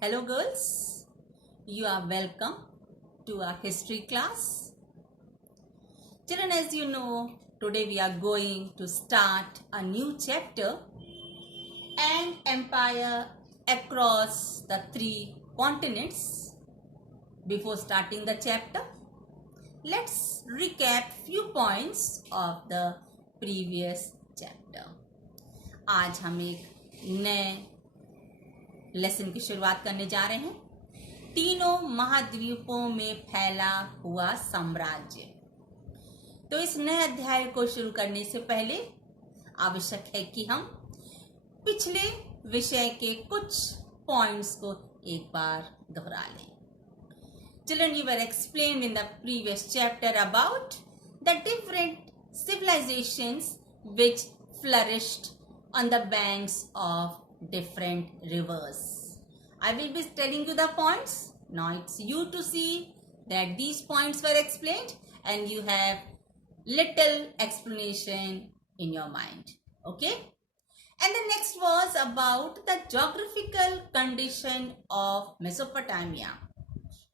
Hello girls, you are welcome to our history class. Children, as you know, today we are going to start a new chapter, An Empire Across the Three Continents. Before starting the chapter, let's recap few points of the previous chapter. आज हम एक नए lesson की शुरुआत करने जा रहे हैं, तीनों महाद्वीपों में फैला हुआ साम्राज्य। तो इस नए अध्याय को शुरू करने से पहले आवश्यक है कि हम पिछले विषय के कुछ पॉइंट्स को एक बार दोहरा लें। Children, you were explained in the previous chapter about the different civilizations which flourished on the banks of different rivers. I will be telling you the points. Now it's you to see that these points were explained and you have little explanation in your mind. Okay? And the next was about the geographical condition of Mesopotamia,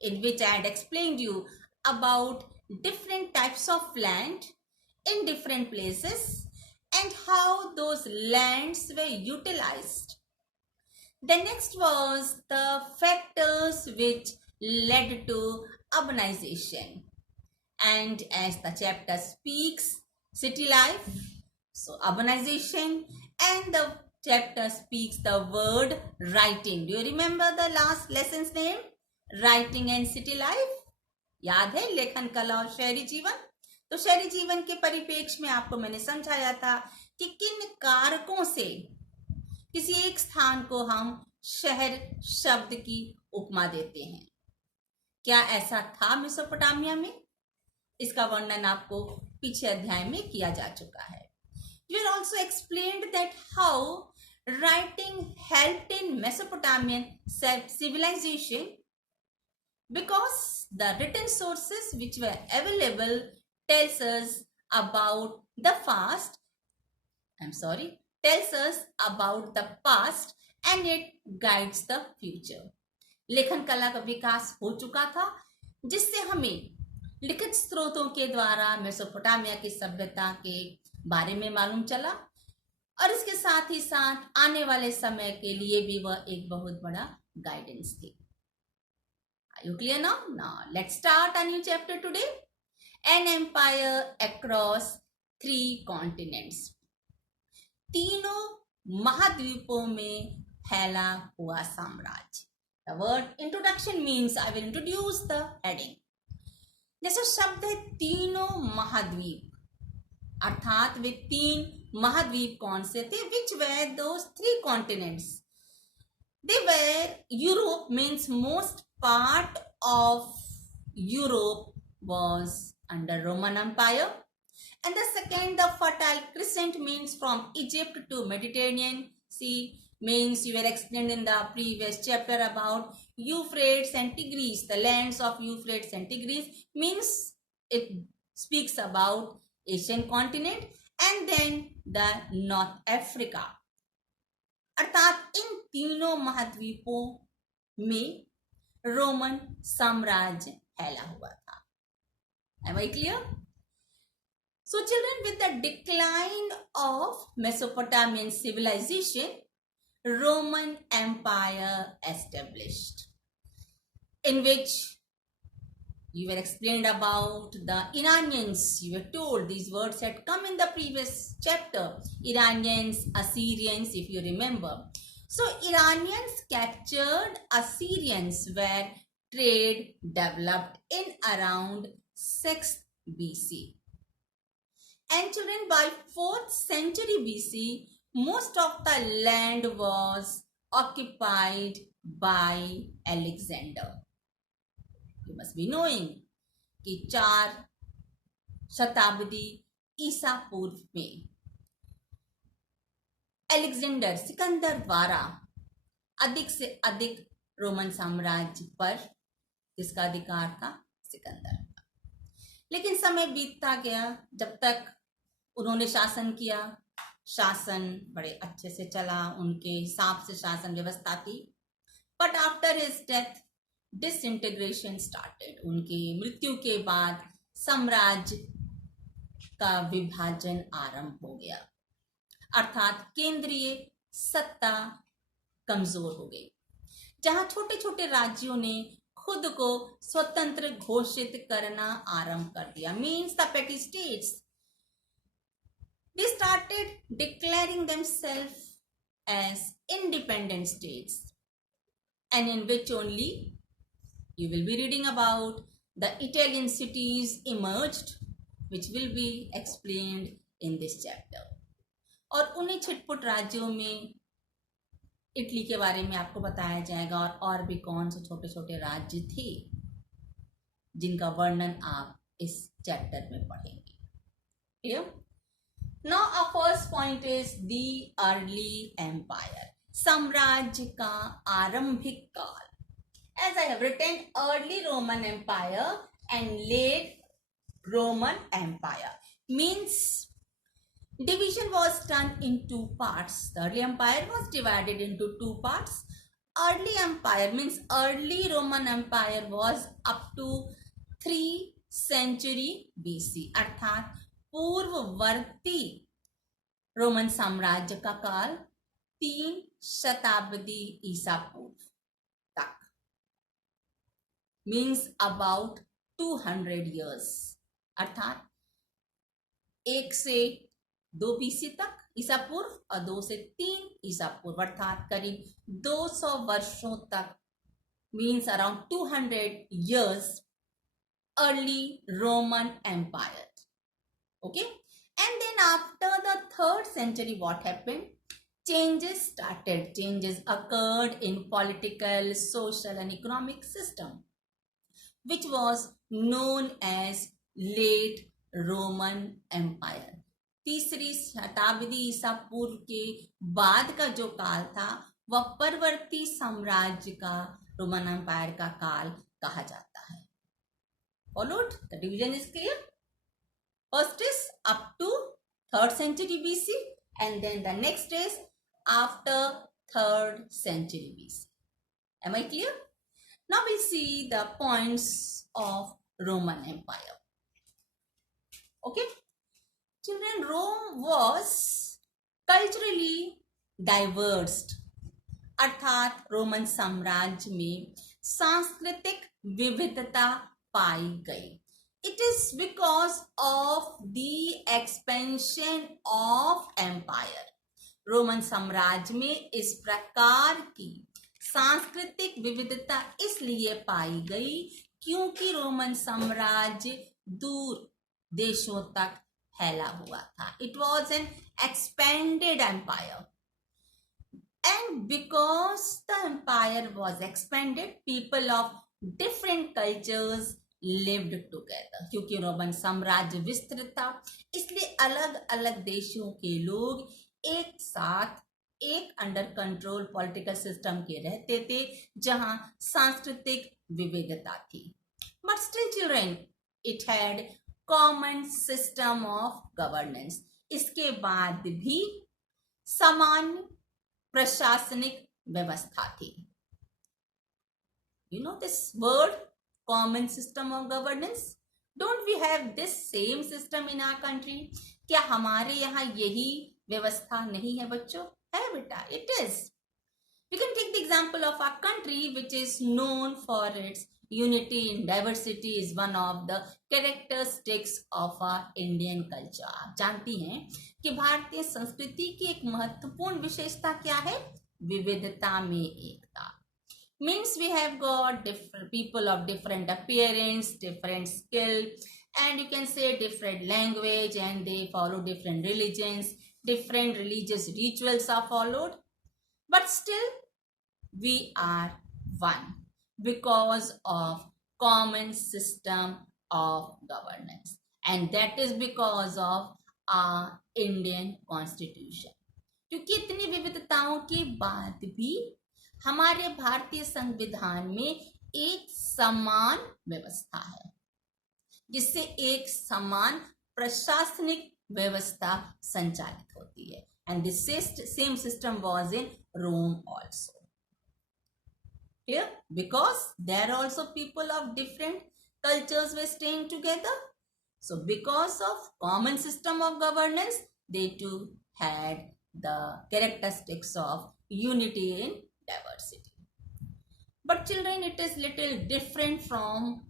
in which I had explained you about different types of land in different places and how those lands were utilized. The next was the factors which led to urbanization. And as the chapter speaks, city life, so urbanization, and the chapter speaks the word writing. Do you remember the last lesson's name? Writing and city life. याद है लेखन कला और शहरी जीवन? तो शहरी जीवन के परिप्रेक्ष्य में आपको मैंने समझाया था कि किन कारकों से किसी एक स्थान को हम शहर शब्द की उपमा देते हैं। क्या ऐसा था मेसोपोटामिया में? इसका वर्णन आपको पीछे अध्याय में किया जा चुका है। You are also explained that how writing helped in Mesopotamian civilization because the written sources which were available tells us about the past and it guides the future. लेखन कला का विकास हो चुका था जिससे हमें लिखित स्रोतों के द्वारा मेसोपोटामिया की सभ्यता के बारे में मालूम चला और इसके साथ ही साथ आने वाले समय के लिए भी वह एक बहुत बड़ा गाइडेंस थी। Are you clear now? Now let's start a new chapter today. An empire across three continents. तीनों महाद्वीपों में फैला हुआ साम्राज्य. The word introduction means I will introduce the heading. जैसे शब्द है तीनों महाद्वीप, अर्थात वे तीन महाद्वीप कौन से थे? Which were those three continents? They were Europe, means most part of Europe was under Roman Empire. And the second, the Fertile Crescent, means from Egypt to Mediterranean Sea, means you were explained in the previous chapter about Euphrates and Tigris. The lands of Euphrates and Tigris means it speaks about Asian continent and then the North Africa. अर्थात इन तीनों महाद्वीपों में Roman साम्राज्य फैला हुआ था। Am I clear? So children, with the decline of Mesopotamian civilization, Roman Empire established, in which you were explained about the Iranians. You were told these words had come in the previous chapter. Iranians, Assyrians, if you remember. So Iranians captured Assyrians where trade developed in around 6th BC. And children, by 4th century BC, most of the land was occupied by Alexander. You must be knowing कि 4 शताब्दी ईसा पूर्व में Alexander Sikandar द्वारा अधिक से अधिक Roman साम्राज्य पर किसका अधिकार था? सिकंदर का। लेकिन समय बीतता गया, जब तक उन्होंने शासन किया, शासन बड़े अच्छे से चला, उनके हिसाब से शासन व्यवस्था थी, but after his death disintegration started. उनकी मृत्यु के बाद साम्राज्य का विभाजन आरंभ हो गया, अर्थात केंद्रीय सत्ता कमजोर हो गई. जहां छोटे छोटे राज्यों ने खुद को स्वतंत्र घोषित करना आरंभ कर दिया, मीन्स द पेटी states, they started declaring themselves as independent states, and in which only you will be reading about the Italian cities emerged, which will be explained in this chapter. और उन्हीं छिटपुट राज्यों में इटली के बारे में आपको बताया जाएगा, और भी कौन से छोटे छोटे राज्य थे जिनका वर्णन आप इस चैप्टर में पढ़ेंगे. Clear? Now our first point is the early empire. साम्राज्य का आरंभिक काल. As I have written, early Roman Empire and late Roman Empire means division was done in two parts. The early empire was divided into two parts. Early empire means early Roman Empire was up to 3 century BC, अर्थात पूर्ववर्ती Roman साम्राज्य का काल 3 शताब्दी ईसा पूर्व तक, means about 200 years, अर्थात 1 से 2 BC तक ईसा पूर्व और 2 से 3 ईसा पूर्व, अर्थात करीब 200 वर्षों तक, means around 200 years early Roman Empire. Okay, and then after the 3rd century, what happened? Changes started. Changes occurred in political, social and economic system, which was known as late Roman Empire. तीसरी शताब्दी ईसा पूर्व के बाद का जो काल था वह परवर्ती साम्राज्य का रोमन एम्पायर का काल कहा जाता है. Followed? The division is clear. First is up to 3rd century BC, and then the next is after 3rd century BC. Am I clear? Now we see the points of Roman Empire. Okay, children, Rome was culturally diverse, अर्थात Roman साम्राज्य में सांस्कृतिक विविधता पाई गई. It is because of the expansion of empire. Roman साम्राज्य में इस प्रकार की सांस्कृतिक विविधता इसलिए पाई गई क्योंकि रोमन साम्राज्य दूर देशों तक फैला हुआ था. It was an expanded empire. And because the empire was expanded, people of different cultures lived together. क्योंकि रोमन साम्राज्य विस्तृत था इसलिए अलग अलग देशों के लोग एक साथ एक अंडर कंट्रोल पॉलिटिकल सिस्टम के रहते थे जहां सांस्कृतिक विविधता थी. But still children, it had common system of governance. इसके बाद भी सामान्य प्रशासनिक व्यवस्था थी. You know this word, common system of governance? Don't we have this same system in our country? क्या हमारे यहाँ यही व्यवस्था नहीं है बच्चों? है बेटा, it is. We can take the example of our country, which is known for its unity in diversity, is one of the characteristics of our Indian culture. आप जानती हैं कि भारतीय संस्कृति की एक महत्वपूर्ण विशेषता क्या है? विविधता में एकता. Means we have got different people of different appearance, different skill, and you can say different language, and they follow different religions, different religious rituals are followed, but still we are one because of common system of governance, and that is because of our Indian Constitution. क्योंकि इतनी विविधताओं के बाद भी हमारे भारतीय संविधान में एक समान व्यवस्था है जिससे एक समान प्रशासनिक व्यवस्था संचालित होती है. And this same system was in Rome also. Clear? Because there are also people of different cultures were staying together. So because of common system of governance, they too had the characteristics of unity in diversity. But children, it is little different from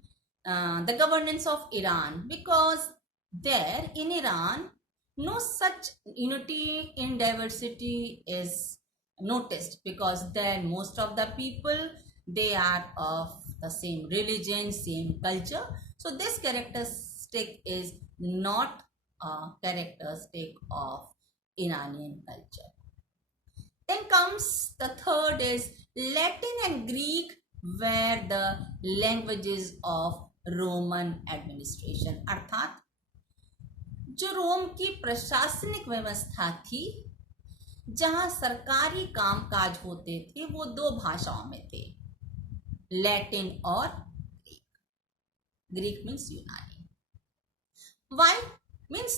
the governance of Iran, because there in Iran, no such unity in diversity is noticed, because there most of the people, they are of the same religion, same culture. So this characteristic is not a characteristic of Iranian culture. Then comes the third is Latin and Greek were the languages of Roman administration. अर्थात जो रोम की प्रशासनिक व्यवस्था थी, जहां सरकारी कामकाज होते थे, वो दो भाषाओं में थे, लैटिन और ग्रीक. ग्रीक मीन्स यूनानी. Why? Means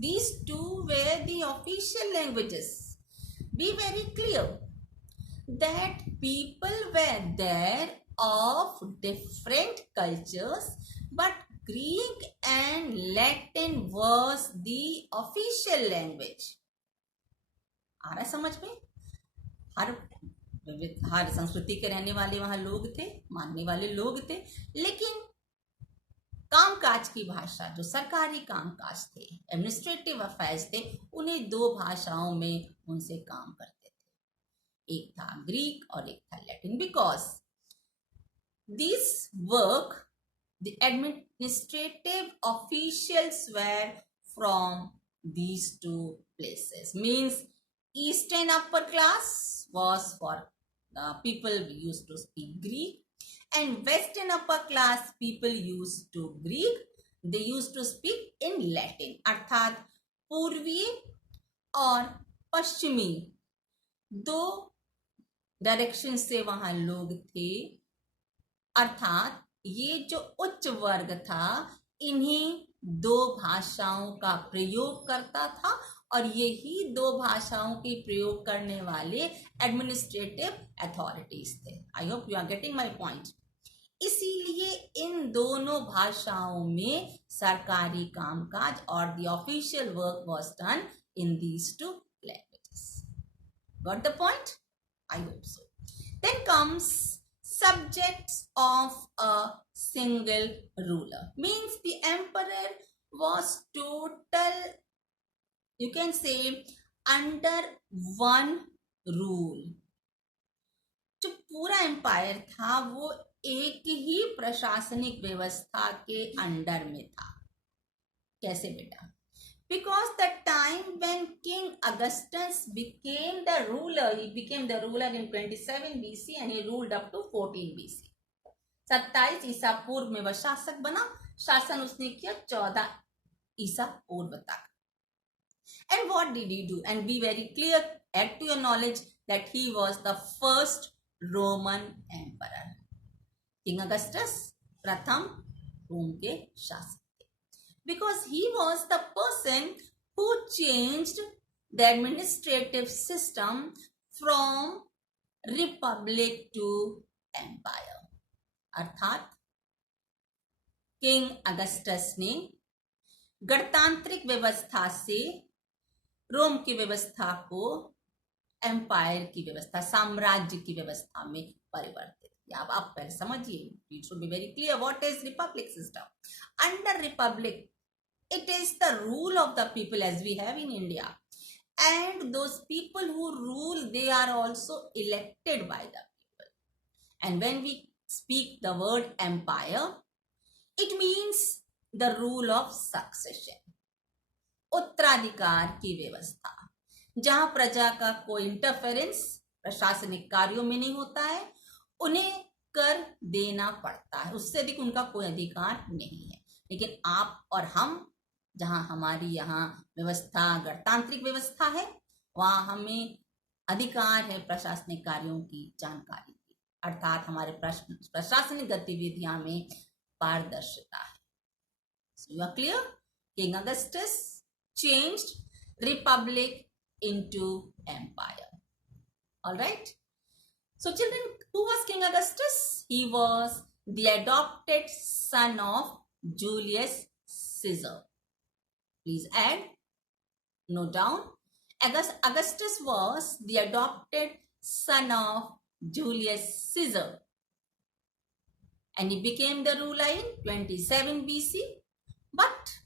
these two were the official languages. Be very clear that people were there of different cultures, but Greek and Latin was the official language. आ रहा है समझ में? हर संस्कृति के रहने वाले वहां लोग थे, मानने वाले लोग थे, लेकिन कामकाज की भाषा, जो सरकारी कामकाज थे, एडमिनिस्ट्रेटिव अफेयर्स थे, उन्हें दो भाषाओं में उनसे काम करते थे. एक था ग्रीक और एक था Latin. Because this work the administrative officials were from these two places. Means eastern upper class was for the people who used to speak Greek, and western upper class people used to they used to speak in Latin. अर्थात पूर्वी और पश्चिमी दो direction से वहां लोग थे. अर्थात ये जो उच्च वर्ग था, इन्हीं दो भाषाओं का प्रयोग करता था, और यही दो भाषाओं की प्रयोग करने वाले एडमिनिस्ट्रेटिव अथॉरिटीज थे. I hope you are getting my point. इसीलिए इन दोनों भाषाओं में सरकारी कामकाज और the official work was done in these two languages. Got the point? I hope so. Then comes subjects of a single ruler. Means the emperor was total, you can say, under one rule. जो पूरा empire था वो एक ही प्रशासनिक व्यवस्था के under में था. कैसे बेटा? Because the time when King Augustus became the ruler, he became the ruler in 27 BC and he ruled up to 14 BC. 27 ईसा पूर्व में वह शासक बना. शासन उसने किया 14 ईसा पूर्व तक. And what did he do? And be very clear, add to your knowledge that he was the first Roman emperor. King Augustus प्रथम रोम के शासक. Because he was the person who changed the administrative system from republic to empire. अर्थात king Augustus ने गणतांत्रिक व्यवस्था से रोम की व्यवस्था को एम्पायर की व्यवस्था, साम्राज्य की व्यवस्था में परिवर्तित किया. अब आप पहले समझिए, it should be very clear what is Republic system. Under Republic, it is the rule of the people as we have in India, and those people who rule, they are also elected by the people. And when we speak the word empire, it means the rule of succession, उत्तराधिकार की व्यवस्था, जहां प्रजा का कोई interference प्रशासनिक कार्यों में नहीं होता है. उन्हें कर देना पड़ता है, उससे अधिक उनका कोई अधिकार नहीं है. लेकिन आप और हम, जहां हमारी यहाँ व्यवस्था गणतांत्रिक व्यवस्था है, वहां हमें अधिकार है प्रशासनिक कार्यों की जानकारी की. अर्थात हमारे प्रशासनिक गतिविधियों में पारदर्शिता है. So you are clear? King Augustus changed republic into empire. All right. So children, who was King Augustus? He was the adopted son of Julius Caesar. Please add, note down. Augustus was the adopted son of Julius Caesar, and he became the ruler in 27 BC. But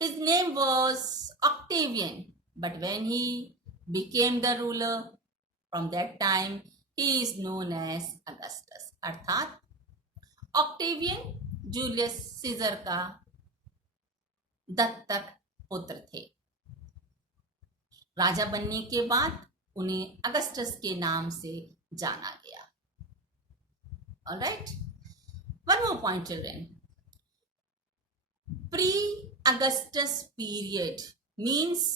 his name was Octavian. But when he became the ruler, from that time he is known as Augustus. अर्थात Octavian Julius Caesar का दत्तक पुत्र थे। राजा बनने के बाद उन्हें Augustus के नाम से जाना गया। Alright, one more point children, pre-Augustus period means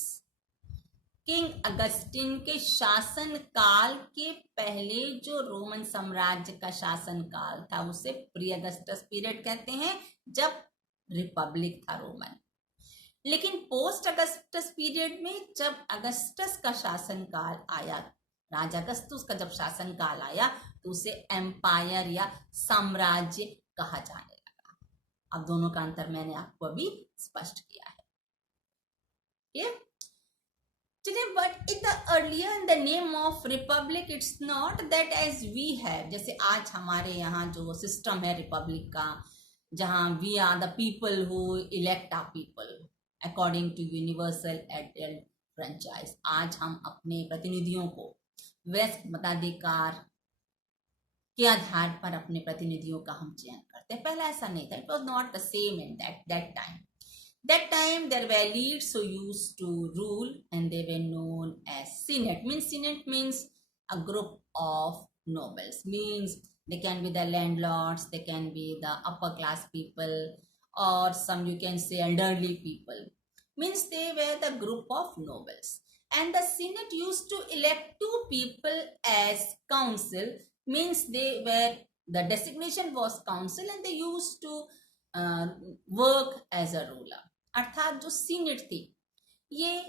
king Augustine के शासन काल के पहले जो रोमन साम्राज्य का शासन काल था उसे प्री अगस्टस पीरियड कहते हैं, जब रिपब्लिक था रोमन। लेकिन पोस्ट अगस्टस पीरियड में जब अगस्टस का शासन काल आया, राजा अगस्तुस का जब शासन काल आया, तो उसे एम्पायर या साम्राज्य कहा जाने लगा। अब दोनों का अंतर मैंने आपको अभी स्पष्ट किया है। But in the earlier in the name of republic, it's not that as we have, जैसे आज हमारे यहाँ जो सिस्टम है रिपब्लिक का, जहाँ we are the people who elect our people according to universal adult franchise। आज हम अपने प्रतिनिधियों को वयस्क मताधिकार के आधार पर अपने प्रतिनिधियों का हम चयन करते हैं। पहले ऐसा नहीं था, it was not the same in that time. That time there were elites who used to rule and they were known as Senate. Senate means a group of nobles. Means they can be the landlords, they can be the upper class people, or some you can say elderly people. Means they were the group of nobles. And the Senate used to elect two people as council. Means the designation was council and they used to work as a ruler. अर्थात जो senate थी ये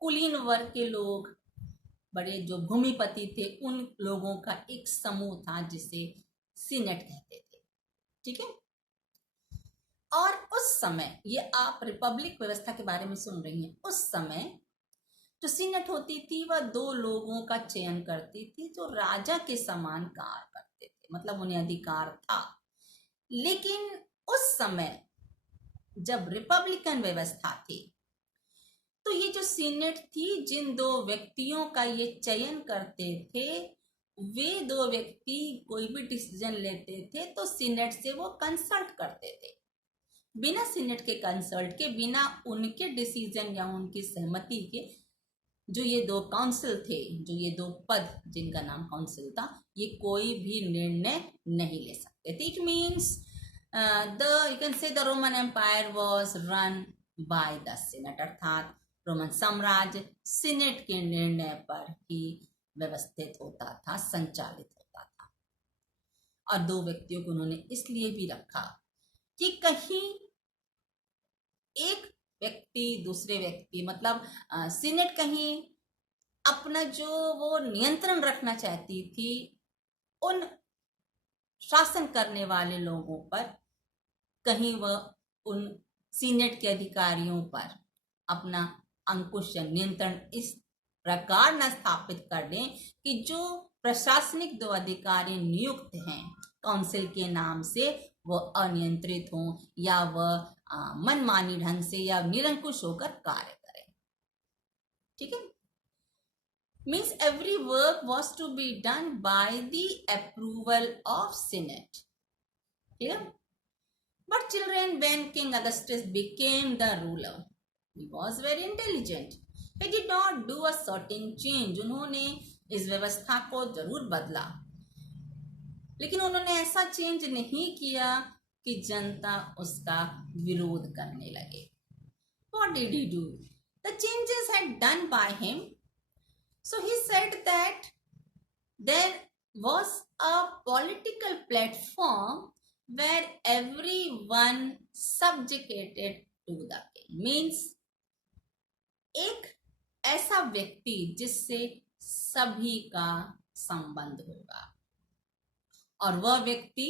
कुलीन वर्ग के लोग, बड़े जो भूमिपति थे, उन लोगों का एक समूह था जिसे सीनेट कहते थे। ठीक है, और उस समय, ये आप रिपब्लिक व्यवस्था के बारे में सुन रही हैं, उस समय जो सीनेट होती थी वह दो लोगों का चयन करती थी जो राजा के समान कार्य करते थे, मतलब उन्हें अधिकार था। लेकिन उस समय जब रिपब्लिकन व्यवस्था थी तो ये जो सीनेट थी, जिन दो व्यक्तियों का ये चयन करते थे, वे दो व्यक्ति कोई भी डिसीजन लेते थे तो सीनेट से वो कंसल्ट करते थे। बिना सीनेट के कंसल्ट के, बिना उनके डिसीजन या उनकी सहमति के, जो ये दो काउंसिल थे, जो ये दो पद जिनका नाम काउंसिल था, ये कोई भी निर्णय नहीं ले सकते थे। It means you can say the Roman Empire was run by the Senate, अर्थात रोमन साम्राज्य सीनेट के निर्णय पर ही व्यवस्थित होता था, संचालित होता था। और दो व्यक्तियों को उन्होंने इसलिए भी रखा कि कहीं एक व्यक्ति दूसरे व्यक्ति, मतलब सीनेट कहीं अपना जो वो नियंत्रण रखना चाहती थी उन शासन करने वाले लोगों पर, कहीं वह उन सीनेट के अधिकारियों पर अपना अंकुश या नियंत्रण इस प्रकार न स्थापित कर दें कि जो प्रशासनिक दो अधिकारी नियुक्त हैं काउंसिल के नाम से, वह अनियंत्रित हों या वह मनमानी ढंग से या निरंकुश होकर कार्य करें। ठीक है, means every work was to be done by the approval of Senate. Clear? But children, when King Augustus became the ruler, he was very intelligent. He did not do a certain change. उन्होंने इस व्यवस्था को जरूर बदला, लेकिन उन्होंने ऐसा change नहीं किया कि जनता उसका विरोध करने लगे। What did he do? The changes had done by him. So he said that there was a political platform where everyone subjugated to the king. Means एक ऐसा व्यक्ति जिससे सभी का संबंध होगा और वह व्यक्ति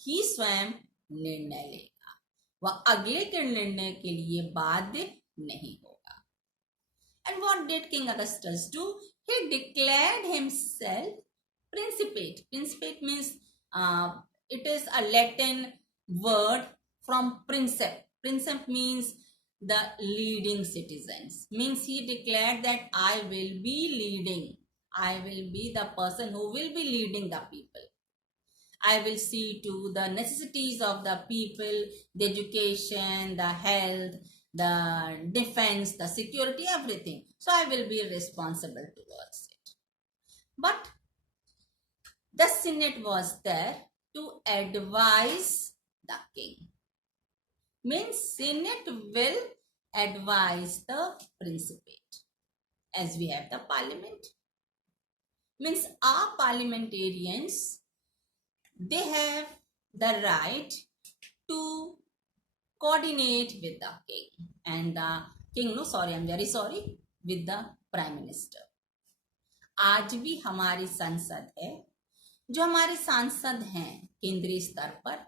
ही स्वयं निर्णय लेगा, वह अगले के निर्णय के लिए बाध्य नहीं होगा। And what did King Augustus do? He declared himself Principate. Principate means it is a Latin word from princeps. Princeps means the leading citizens. Means he declared that I will be leading. I will be the person who will be leading the people. I will see to the necessities of the people, the education, the health, the defense, the security, everything. So I will be responsible towards it. But the Senate was there to advise the king. Means Senate will advise the Principate. As we have the parliament. Means our parliamentarians, they have the right to coordinate with the king. And the king, no sorry, I'm very sorry, with the prime minister. आज भी हमारी संसद है, जो हमारे सांसद हैं केंद्रीय स्तर पर,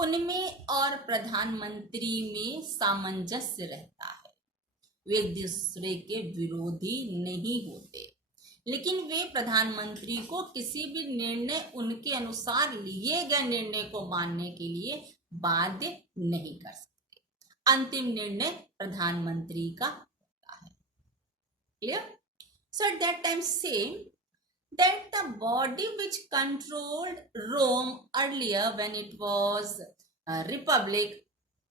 उनमें और प्रधानमंत्री में सामंजस्य रहता है। वे एक दूसरे के विरोधी नहीं होते, लेकिन वे प्रधानमंत्री को किसी भी निर्णय उनके अनुसार लिए गए निर्णय को मानने के लिए बाध्य नहीं कर सकते। अंतिम निर्णय प्रधानमंत्री का होता है। Clear? So at that time same that the body which controlled Rome earlier when it was a republic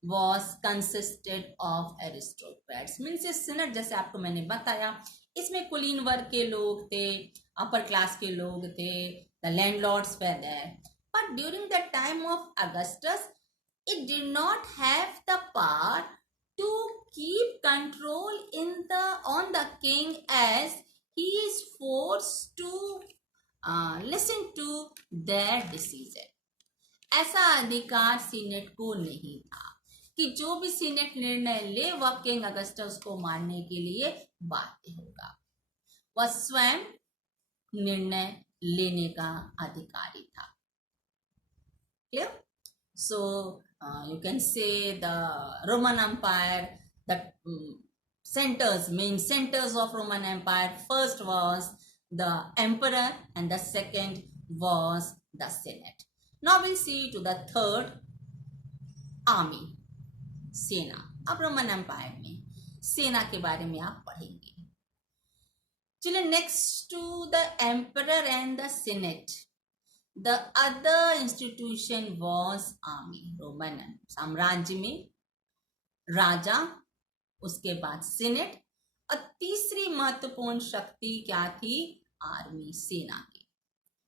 was consisted of aristocrats. Means ये सिनेट जैसे आपको मैंने बताया, इसमें कुलीन वर्ग के लोग थे, अपर क्लास के लोग थे, the landlords were there. But during the time of Augustus, it did not have the power to keep control on the king as he is forced to listen to their decision. ऐसा अधिकार senate को नहीं था कि जो भी senate निर्णय ले वह किंग अगस्टस को मानने के लिए बाध्य होगा। वह स्वयं निर्णय लेने का अधिकारी था। Clear? So you can say the Roman Empire, the main centers of Roman Empire, first was the emperor and the second was the Senate. Now we'll see to the third, army, सेना। अब Roman empire में सेना के बारे में आप पढ़ेंगे। चलिए next to the emperor and the Senate, the other institution was army. Roman साम्राज्य में राजा, उसके बाद सेनेट और तीसरी महत्वपूर्ण शक्ति क्या थी? आर्मी, सेना की,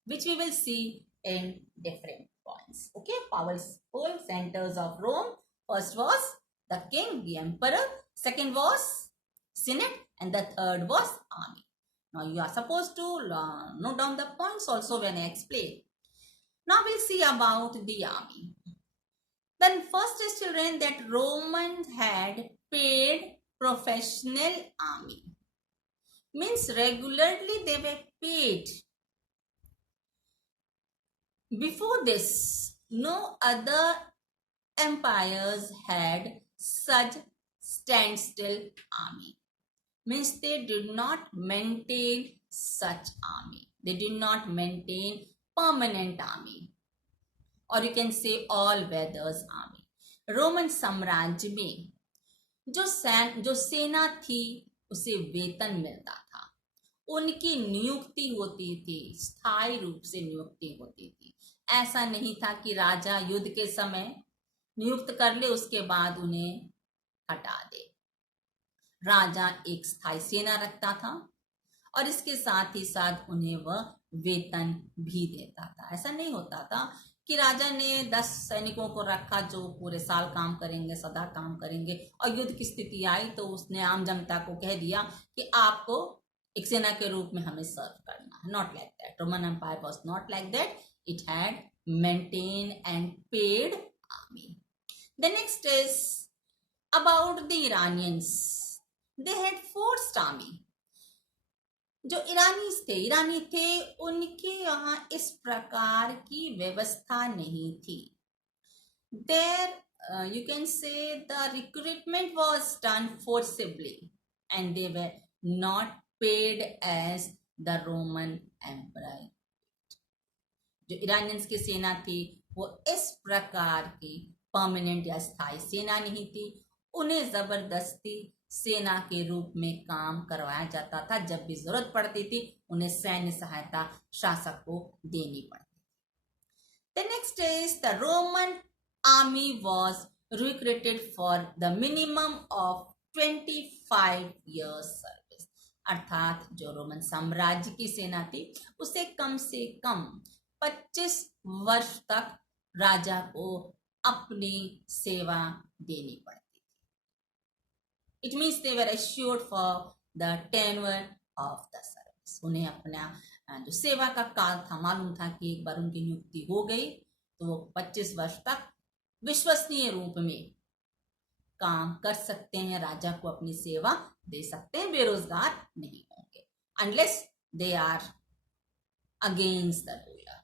which we will see in different points. Okay, powerful centers of Rome. First was the king, the emperor. Second was senate, and the third was army. Now you are supposed to note down the points also when I explain. Now we'll see about the army. Then first is children that Romans had paid professional army. Means regularly they were paid. Before this, no other empires had such standstill army. Means they did not maintain such army. They did not maintain permanent army. Or you can say all weathers army. Roman साम्राज्य में जो सेना थी उसे वेतन मिलता था, उनकी नियुक्ति होती थी, स्थायी रूप से नियुक्ति होती थी। ऐसा नहीं था कि राजा युद्ध के समय नियुक्त कर ले उसके बाद उन्हें हटा दे। राजा एक स्थायी सेना रखता था और इसके साथ ही साथ उन्हें वह वेतन भी देता था। ऐसा नहीं होता था कि राजा ने 10 सैनिकों को रखा जो पूरे साल काम करेंगे, सदा काम करेंगे, और युद्ध की स्थिति आई तो उसने आम जनता को कह दिया कि आपको एक सेना के रूप में हमें सर्व करना है। Not like that. Roman empire was not like that. It had maintain and paid army. The next is about the Iranians. They had forced army. जो ईरानी थे उनके यहाँ इस प्रकार की व्यवस्था नहीं थी. There, you can say the recruitment was done forcibly and they were not paid as the Roman emperor. जो ईरानियंस की सेना थी वो इस प्रकार की परमानेंट या स्थायी सेना नहीं थी. उन्हें जबरदस्ती सेना के रूप में काम करवाया जाता था. जब भी जरूरत पड़ती थी उन्हें सैन्य सहायता शासक को देनी पड़ती. The next is the Roman army was recruited for the minimum of 25 years service. अर्थात जो रोमन साम्राज्य की सेना थी उसे कम से कम 25 वर्ष तक राजा को अपनी सेवा देनी पड़ती थी. It means they were assured for the tenure of the service. उन्हें अपना जो सेवा का काल था मालूम था कि एक बार उनकी नियुक्ति हो गई तो वो 25 वर्ष तक विश्वसनीय रूप में काम कर सकते हैं, राजा को अपनी सेवा दे सकते हैं, बेरोजगार नहीं होंगे. Unless they are against the ruler,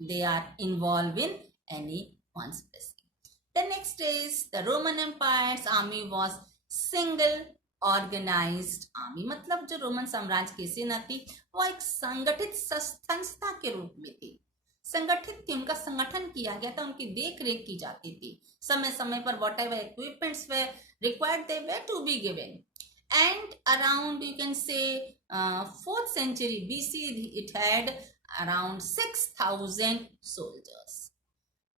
they are involved in any conspiracy. The next is the Roman Empire's army was single organized army. मतलब जो रोमन साम्राज्य की सेना थी वो एक संगठित संस्था के रूप में थी, संगठित थी, उनका संगठन किया गया था, उनकी देख रेख की जाती थी. समय समय पर whatever equipments they required they were to be given. And around you can say 4th century BC it had around 6,000 soldiers.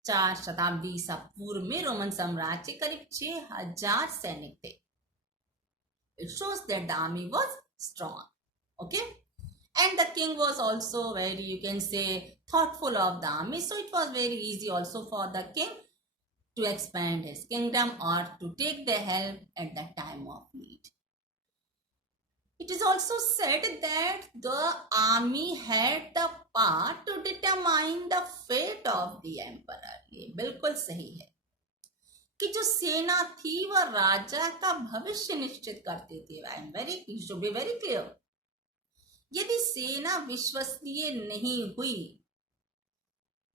4 शताब्दी ईसा पूर्व में रोमन साम्राज्य करीब 6,000 सैनिक थे. It shows that the army was strong. Okay. And the king was also very, you can say, thoughtful of the army. So it was very easy also for the king to expand his kingdom or to take the help at the time of need. It is also said that the army had the power to determine the fate of the emperor. ये बिल्कुल सही है कि जो सेना थी वह राजा का भविष्य निश्चित करती थी. You should be very clear. यदि सेना विश्वसनीय नहीं हुई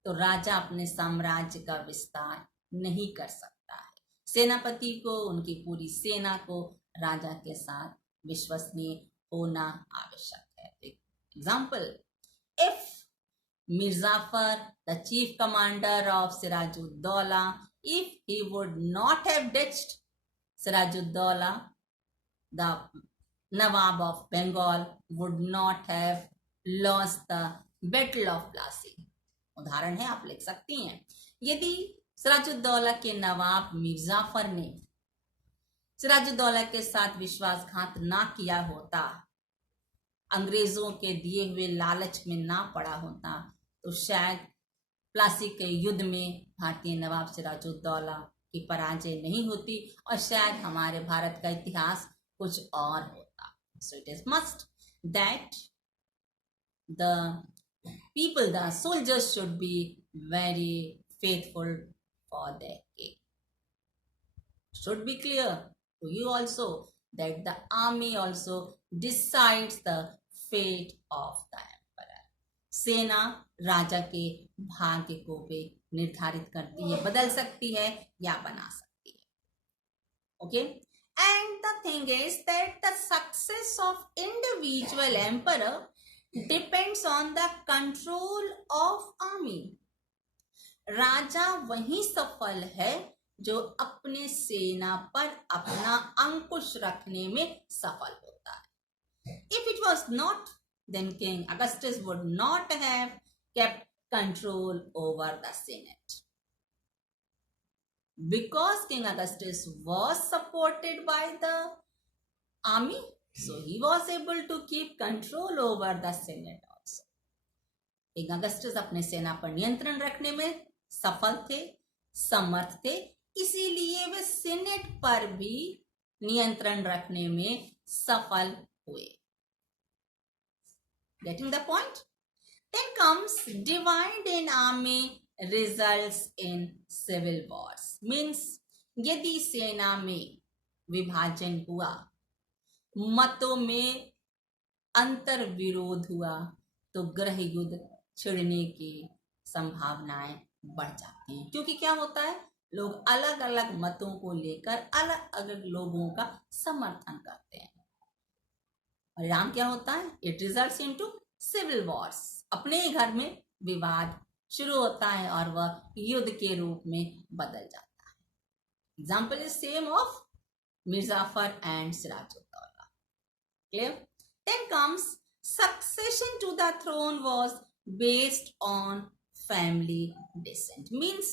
तो राजा अपने साम्राज्य का विस्तार नहीं कर सकता है. सेनापति को, उनकी पूरी सेना को राजा के साथ विश्वसनीय होना आवश्यक है. Example, if Mirzafar, the chief commander of Sirajud-Dowla, if he would not have ditched Sirajud-Dowla, the Nawab of Bengal would not have lost the Battle of Plassey. उदाहरण है, आप लिख सकती हैं. यदि सिराजुद्दौला के नवाब मिर्जाफर ने सिराजुद्दौला के साथ विश्वासघात ना किया होता, अंग्रेजों के दिए हुए लालच में ना पड़ा होता, तो शायद प्लासी के युद्ध में भारतीय नवाब सिराजुद्दौला की पराजय नहीं होती और शायद हमारे भारत का इतिहास कुछ और होता. So it is must that the people, the soldiers should be very faithful for their king. Should be clear to you also that the army also decides the fate of the emperor. सेना राजा के भाग्य को भी निर्धारित करती है, बदल सकती है या बना सकती है. Okay? And the thing is that the success of individual emperor depends on the control of army. राजा वही सफल है जो अपने सेना पर अपना अंकुश रखने में सफल होता है. If it was not, then King Augustus would not have kept control over the Senate. Because King Augustus was supported by the army, so he was able to keep control over the Senate also. King Augustus अपने सेना पर नियंत्रण रखने में सफल थे, समर्थ थे, इसीलिए वे सीनेट पर भी नियंत्रण रखने में सफल हुए. Getting the point? Then comes divide in army results in civil wars. Means यदि सेना में विभाजन हुआ, मतों में अंतर विरोध हुआ तो गृह युद्ध छिड़ने की संभावनाएं बढ़ जाती हैं, क्योंकि क्या होता है, लोग अलग अलग मतों को लेकर अलग अलग लोगों का समर्थन करते हैं। परिणाम क्या होता है, it results into civil wars, अपने ही घर में विवाद शुरू होता है और वह युद्ध के रूप में बदल जाता है। Example is same of Mir Jafar and Sirajuddaulah. Clear? Then comes succession to the throne was based on family descent, means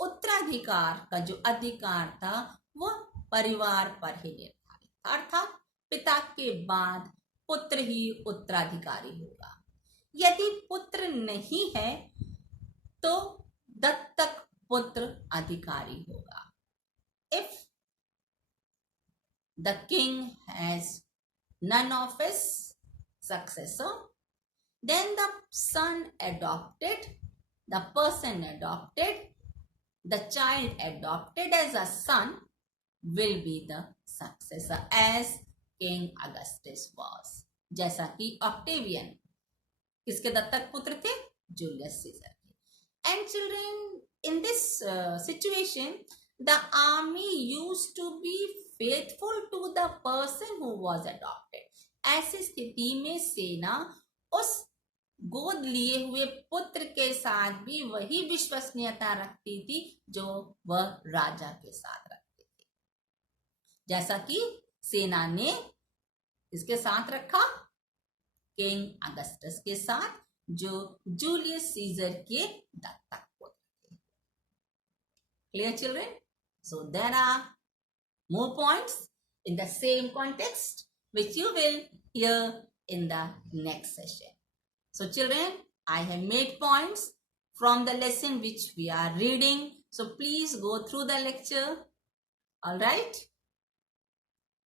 उत्तराधिकार का जो अधिकार था वह परिवार पर ही निर्धारित था, अर्थात पिता के बाद पुत्र ही उत्तराधिकारी होगा। यदि पुत्र नहीं है तो दत्तक पुत्र अधिकारी होगा। If the king has none of his successor, then the son adopted, the person adopted, the child adopted as a son will be the successor as King Augustus was. जैसा कि ऑक्टेवियन किसके दत्तक पुत्र थे, जूलियस सीजर के। And children, in this situation, the army used to be faithful to the person who was adopted. ऐसी स्थिति में सेना उस गोद लिए हुए पुत्र के साथ भी वही विश्वसनीयता रखती थी जो वह राजा के साथ रखती थी, जैसा कि सेना ने इसके साथ रखा, किंग अगस्टस के साथ, जो जूलियस सीजर के दत्तक पुत्र थे। Clear children? So there are more points in the same context which you will hear in the next session. So children, I have made points from the lesson which we are reading. So please go through the lecture. All right?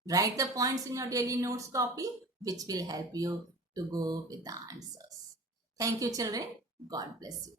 Write the points in your daily notes copy which will help you to go with the answers. Thank you children. God bless you.